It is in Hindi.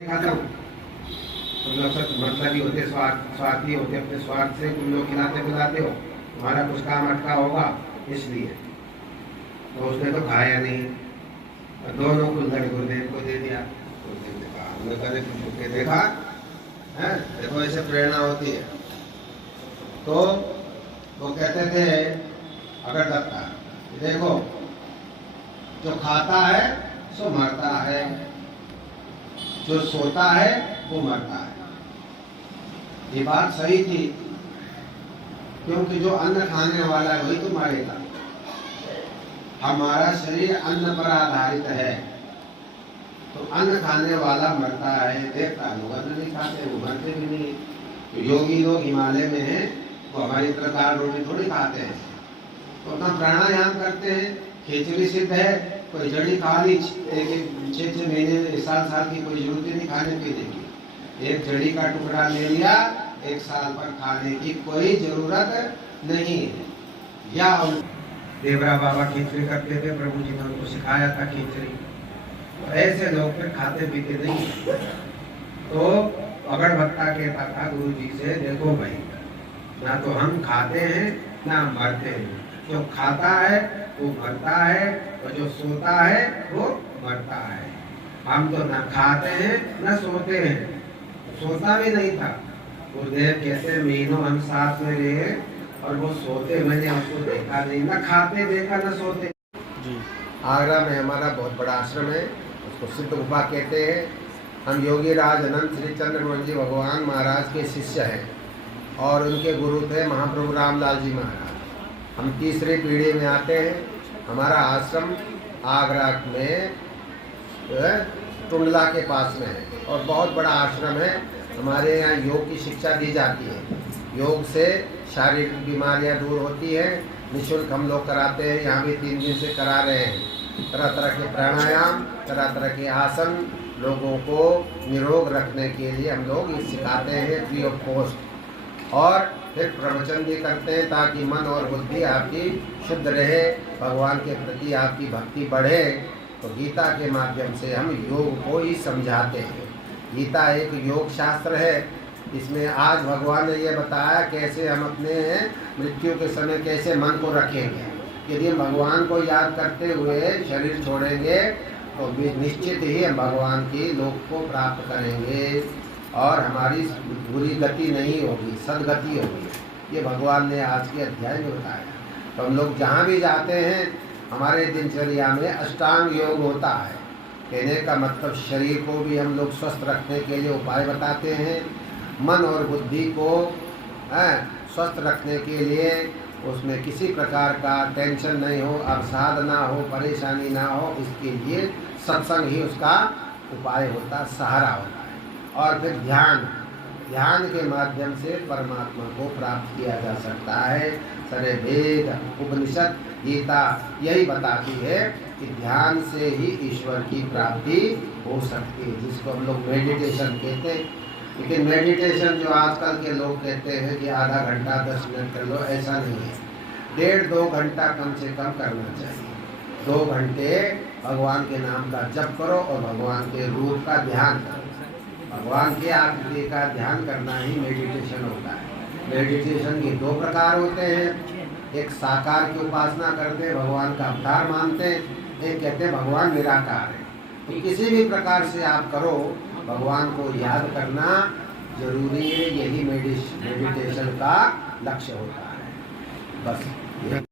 खाता हूँ। तुम लोग सब मतलब ही होते, स्वार्थी होते, अपने स्वार्थ से तुम लोग खिलाते पिलाते हो, तुम्हारा कुछ काम अटका होगा इसलिए। तो उसने तो खाया नहीं, दोनों कुल्हड़ गुरुदेव को दे दिया। गुरुदेव ने कहा, हमने कभी देखा है, देखो ऐसे प्रेरणा होती है। तो वो कहते थे अगर दत्ता, देखो जो खाता है सो मरता है, जो सोता है वो मरता है। ये बात सही थी, क्योंकि जो अन्न खाने वाला है वही तो मरेगा। हमारा शरीर अन्न पर आधारित है, तो अन्न खाने वाला मरता है। देखता लोग अन्न नहीं खाते, वो मरते भी नहीं। तो योगी लोग हिमालय में हैं, वो हमारी तरह दाल रोटी थोड़ी खाते हैं, तो अपना प्राणायाम करते हैं। खिचड़ी सिद्ध है, कोई जड़ी खा ली, एक 6-6 महीने 7 साल की कोई जरूरत नहीं खाने पीने की। एक जड़ी का टुकड़ा ले लिया, 1 साल पर खाने की कोई जरूरत नहीं है। या देवरा बाबा खिचड़ी करते थे, प्रभु जी ने उनको सिखाया था खिचड़ी। तो ऐसे लोग फिर खाते पीते नहीं। तो अगरबत्ता कहता था गुरु जी से, देखो भाई, ना तो हम खाते हैं ना मरते हैं। जो खाता है वो मरता है, और जो सोता है वो मरता है। हम तो ना खाते हैं ना सोते हैं, सोता भी नहीं था। गुरुदेव कहते महीनों हम साथ में रहे, और वो सोते मैंने उसको देखा नहीं, ना खाते देखा ना सोते जी। आगरा में हमारा बहुत बड़ा आश्रम है, उसको सिद्ध गुफा कहते हैं। हम योगी राज अनंत श्री चंद्रमोहन जी भगवान महाराज के शिष्य हैं, और उनके गुरु थे महाप्रभु रामलाल जी महाराज। हम तीसरी पीढ़ी में आते हैं। हमारा आश्रम आगरा में टुंडला के पास में है, और बहुत बड़ा आश्रम है। हमारे यहाँ योग की शिक्षा दी जाती है। योग से शारीरिक बीमारियाँ दूर होती है। निःशुल्क हम लोग कराते हैं, यहाँ भी 3 दिन से करा रहे हैं। तरह तरह के प्राणायाम, तरह तरह के आसन लोगों को निरोग रखने के लिए हम लोग ये सिखाते हैं फ्री ऑफ कॉस्ट। और फिर प्रवचन भी करते हैं, ताकि मन और बुद्धि आपकी शुद्ध रहे, भगवान के प्रति आपकी भक्ति बढ़े। तो गीता के माध्यम से हम योग को ही समझाते हैं। गीता एक योग शास्त्र है। इसमें आज भगवान ने ये बताया कैसे हम अपने मृत्यु के समय कैसे मन को रखेंगे। यदि हम भगवान को याद करते हुए शरीर छोड़ेंगे, तो निश्चित ही हम भगवान की लोक को प्राप्त करेंगे, और हमारी बुरी गति नहीं होगी, सदगति होगी। ये भगवान ने आज के अध्याय में बताया। तो हम लोग जहाँ भी जाते हैं, हमारे दिनचर्या में अष्टांग योग होता है। कहने का मतलब शरीर को भी हम लोग स्वस्थ रखने के लिए उपाय बताते हैं, मन और बुद्धि को स्वस्थ रखने के लिए उसमें किसी प्रकार का टेंशन नहीं हो, अवसाद ना हो, परेशानी ना हो, इसके लिए सत्संग ही उसका उपाय होता, सहारा होता है। और फिर ध्यान के माध्यम से परमात्मा को प्राप्त किया जा सकता है। सारे वेद, उपनिषद, गीता यही बताती है कि ध्यान से ही ईश्वर की प्राप्ति हो सकती है, जिसको हम लोग मेडिटेशन कहते हैं। लेकिन मेडिटेशन जो आजकल के लोग कहते हैं कि आधा घंटा 10 मिनट कर लो, ऐसा नहीं है। 1.5-2 घंटा कम से कम करना चाहिए। 2 घंटे भगवान के नाम का जप करो, और भगवान के रूप का ध्यान करो। भगवान के आकृति का ध्यान करना ही मेडिटेशन होता है। मेडिटेशन के 2 प्रकार होते हैं। एक साकार की उपासना करते हैं, भगवान का अवतार मानते हैं। एक कहते हैं भगवान निराकार है। तो किसी भी प्रकार से आप करो, भगवान को याद करना जरूरी है। यही मेडिटेशन का लक्ष्य होता है। बस